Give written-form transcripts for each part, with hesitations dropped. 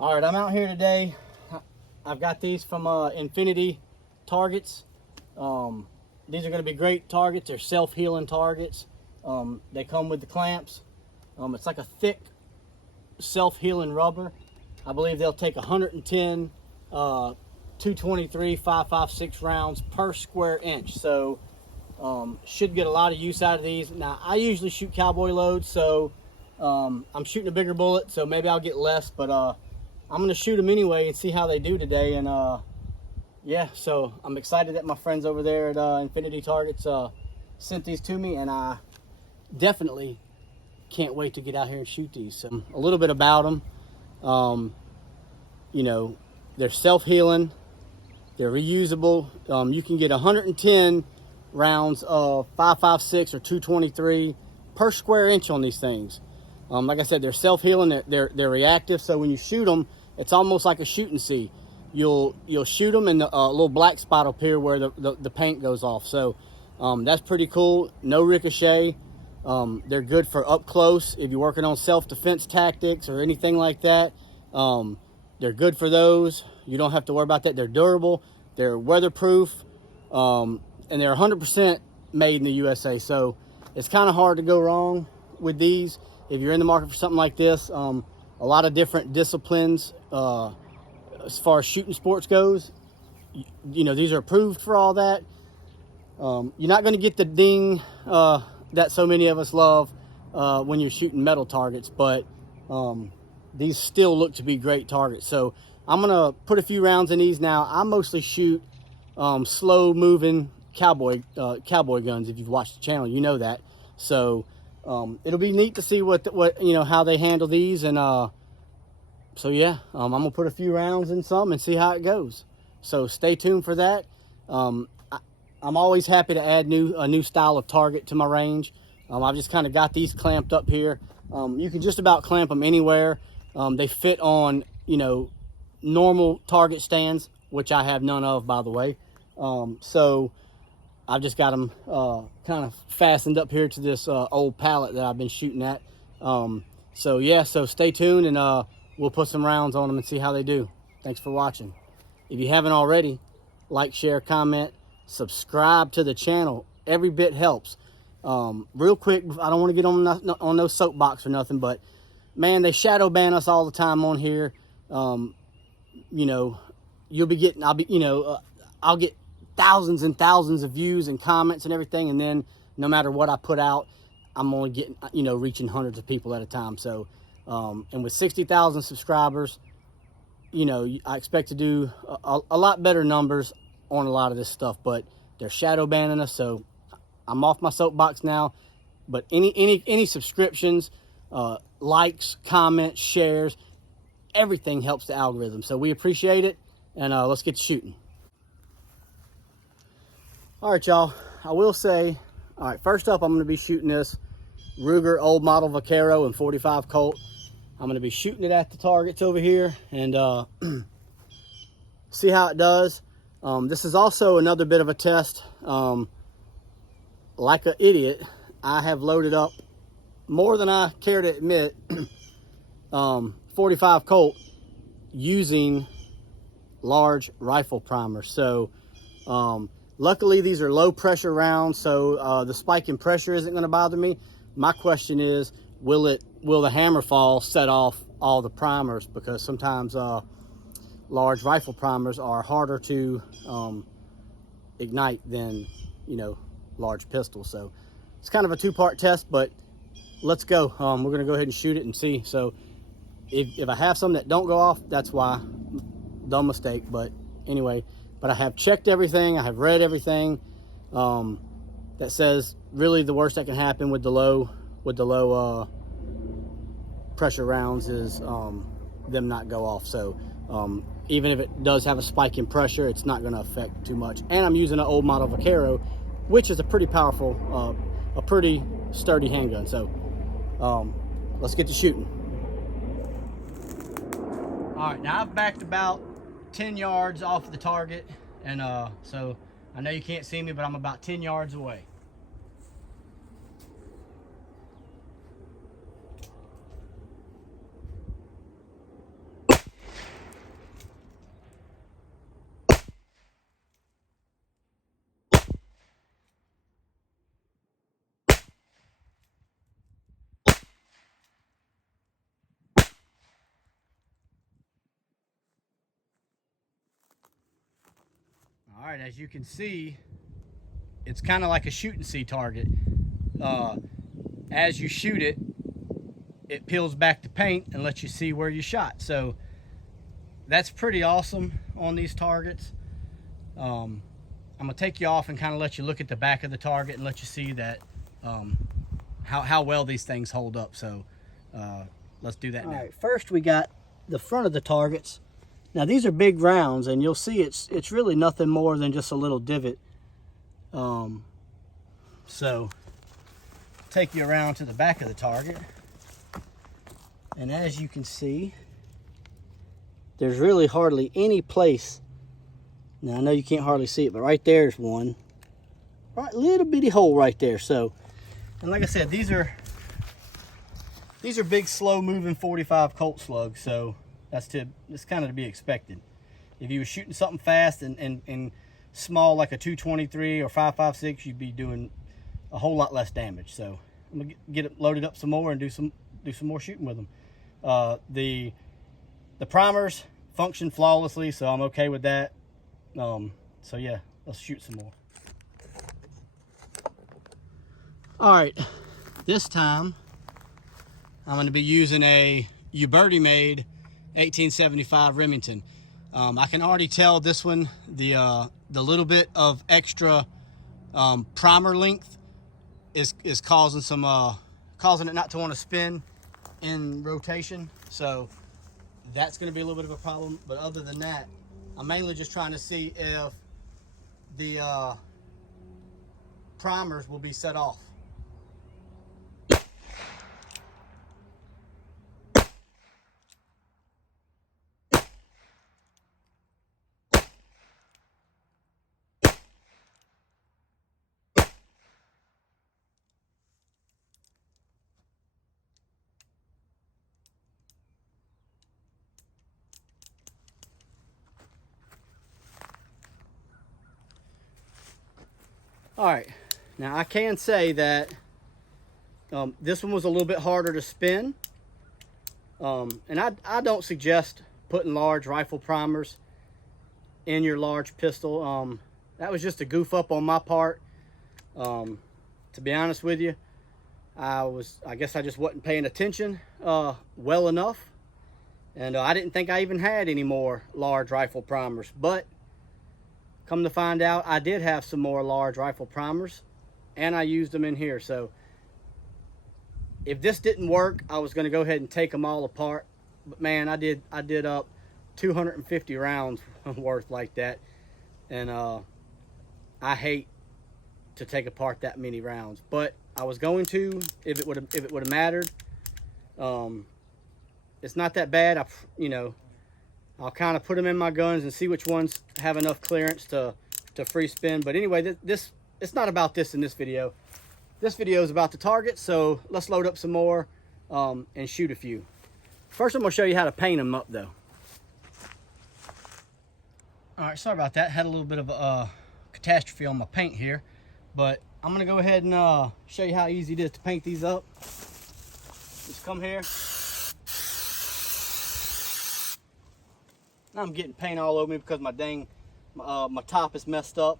All right, I'm out here today. I've got these from Infinity targets. These are going to be great targets. They're self-healing targets. They come with the clamps. It's like a thick self-healing rubber. I believe they'll take 110 223 5.56 rounds per square inch. So should get a lot of use out of these. Now I usually shoot cowboy loads, so I'm shooting a bigger bullet, so maybe I'll get less, but I'm gonna shoot them anyway and see how they do today. And yeah, so I'm excited that my friends over there at Infinity Targets sent these to me, and I definitely can't wait to get out here and shoot these. So a little bit about them. You know, they're self-healing, they're reusable. You can get 110 rounds of 5.56 or 223 per square inch on these things. Like I said, they're self-healing, they're reactive, so when you shoot them, it's almost like a shoot and see. You'll shoot them and a little black spot will appear where the paint goes off. So that's pretty cool. No ricochet. They're good for up close if you're working on self-defense tactics or anything like that. They're good for those. You don't have to worry about that. They're durable, they're weatherproof, and they're 100% made in the USA. So it's kind of hard to go wrong with these if you're in the market for something like this. A lot of different disciplines as far as shooting sports goes. You know, these are approved for all that. You're not going to get the ding that so many of us love when you're shooting metal targets, but these still look to be great targets. So I'm going to put a few rounds in these now. I mostly shoot slow moving cowboy guns. If you've watched the channel, you know that. So it'll be neat to see what you know, how they handle these. And so yeah, I'm gonna put a few rounds in some and see how it goes. So stay tuned for that. I'm always happy to add a new style of target to my range. I've just kind of got these clamped up here. You can just about clamp them anywhere. They fit on, you know, normal target stands, which I have none of, by the way. So I've just got them kind of fastened up here to this old pallet that I've been shooting at. So yeah, so stay tuned, and we'll put some rounds on them and see how they do. Thanks for watching. If you haven't already, like, share, comment, subscribe to the channel. Every bit helps. Real quick, I don't want to get on no soapbox or nothing, but man, they shadow ban us all the time on here. You know, I'll get thousands and thousands of views and comments and everything, and then no matter what I put out, I'm only getting, you know, reaching hundreds of people at a time. So and with 60,000 subscribers, you know, I expect to do a lot better numbers on a lot of this stuff, but they're shadow banning us, so I'm off my soapbox now. But any subscriptions, likes, comments, shares, everything helps the algorithm, so we appreciate it. And let's get to shooting. All right, y'all, I will say, all right, first up, I'm going to be shooting this Ruger old model Vaquero and 45 Colt. I'm going to be shooting it at the targets over here and see how it does. This is also another bit of a test. Like an idiot, I have loaded up more than I care to admit 45 Colt using large rifle primers. So luckily these are low pressure rounds, so the spike in pressure isn't going to bother me. My question is, will the hammer fall set off all the primers? Because sometimes large rifle primers are harder to ignite than, you know, large pistols. So it's kind of a two-part test, but let's go. We're gonna go ahead and shoot it and see. So if I have some that don't go off, that's why. Dumb mistake. But anyway, but I have checked everything, I have read everything that says really the worst that can happen with the low pressure rounds is them not go off. So even if it does have a spike in pressure, it's not going to affect too much. And I'm using an old model Vaquero, which is a pretty powerful, a pretty sturdy handgun. So let's get to shooting. All right, now I've backed about 10 yards off the target, and so I know you can't see me, but I'm about 10 yards away. All right, as you can see, it's kind of like a shoot and see target. As you shoot it, it peels back the paint and lets you see where you shot. So that's pretty awesome on these targets. I'm gonna take you off and kind of let you look at the back of the target and let you see that how well these things hold up. So let's do that now. All right, first we got the front of the targets. Now these are big rounds, and you'll see it's really nothing more than just a little divot. So take you around to the back of the target, and as you can see, there's really hardly any place. Now I know you can't hardly see it, but right there's one, right, little bitty hole right there. So, and like I said, these are big, slow moving 45 Colt slugs, so it's kind of to be expected. If you were shooting something fast and small like a 223 or 5.56, you'd be doing a whole lot less damage. So I'm gonna get it loaded up some more and do some more shooting with them. The primers function flawlessly, so I'm okay with that. So yeah, let's shoot some more. All right, this time I'm going to be using a Uberti made 1875 Remington. I can already tell this one, the little bit of extra primer length is causing it not to want to spin in rotation. So that's going to be a little bit of a problem. But other than that, I'm mainly just trying to see if the primers will be set off. All right, now I can say that this one was a little bit harder to spin. And I don't suggest putting large rifle primers in your large pistol. That was just a goof up on my part. To be honest with you, I guess I just wasn't paying attention well enough. And I didn't think I even had any more large rifle primers. But come to find out, I did have some more large rifle primers, and I used them in here. So if this didn't work, I was going to go ahead and take them all apart. But man, I did up 250 rounds worth like that, and I hate to take apart that many rounds. But I was going to if it would have mattered. It's not that bad. I'll kind of put them in my guns and see which ones have enough clearance to free spin. But anyway, it's not about this in this video. This video is about the target, so let's load up some more and shoot a few. First, I'm going to show you how to paint them up, though. All right, sorry about that. Had a little bit of a catastrophe on my paint here, but I'm going to go ahead and show you how easy it is to paint these up. Just come here. I'm getting paint all over me because my top is messed up,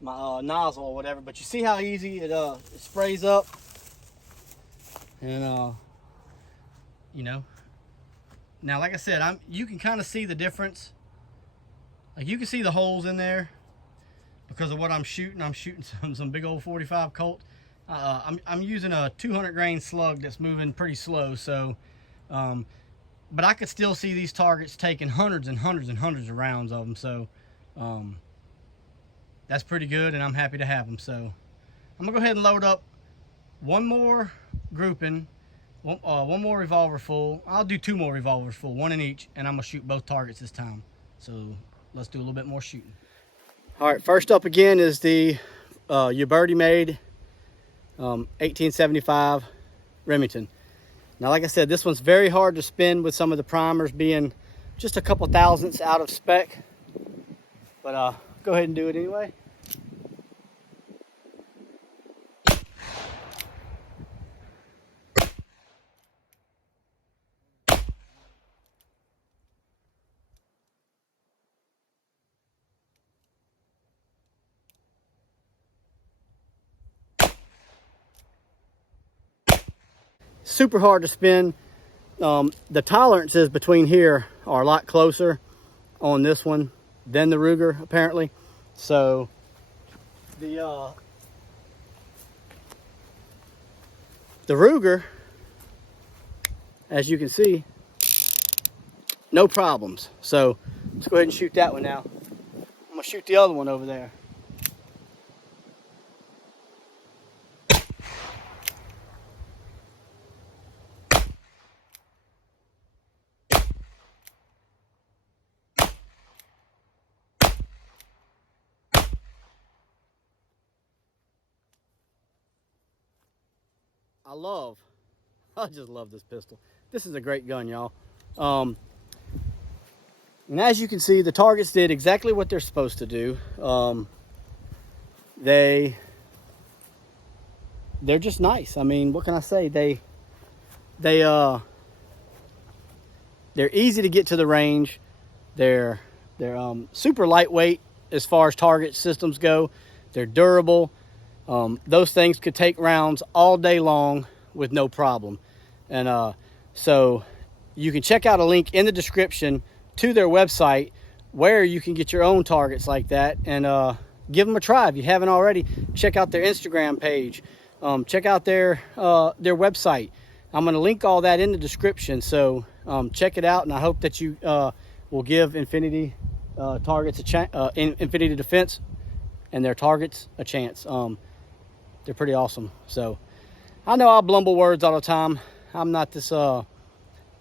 my nozzle or whatever. But you see how easy it sprays up, and now like I said, you can kind of see the difference. Like you can see the holes in there because of what I'm shooting. I'm shooting some big old 45 Colt. I'm using a 200 grain slug that's moving pretty slow, so but I could still see these targets taking hundreds and hundreds and hundreds of rounds of them. So that's pretty good, and I'm happy to have them. So I'm gonna go ahead and load up one more grouping, one more revolver full. I'll do 2 more revolvers full, 1 in each, and I'm gonna shoot both targets this time. So let's do a little bit more shooting. All right, first up again is the Uberti made 1875 Remington. Now, like I said, this one's very hard to spin with some of the primers being just a couple thousandths out of spec. But go ahead and do it anyway. super hard to spin. The tolerances between here are a lot closer on this one than the Ruger, apparently. So the Ruger, as you can see, no problems. So let's go ahead and shoot that one now. I'm gonna shoot the other one over there. I just love this pistol. This is a great gun, y'all. And as you can see, the targets did exactly what they're supposed to do. They're just nice. I mean, what can I say? They're easy to get to the range. They're super lightweight as far as target systems go. They're durable. Those things could take rounds all day long with no problem. And so you can check out a link in the description to their website where you can get your own targets like that, and give them a try. If you haven't already, check out their Instagram page. Check out their website. I'm going to link all that in the description, so check it out, and I hope that you will give Infinity targets a chance, Infinity Defense and their targets a chance. They're pretty awesome. So I know I blumble words all the time. I'm not this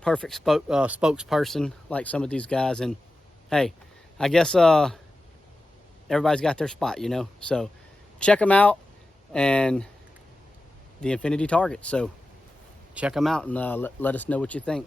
perfect spokesperson like some of these guys, and hey, I guess everybody's got their spot, you know. So check them out, and the Infinity target. So check them out, and let us know what you think.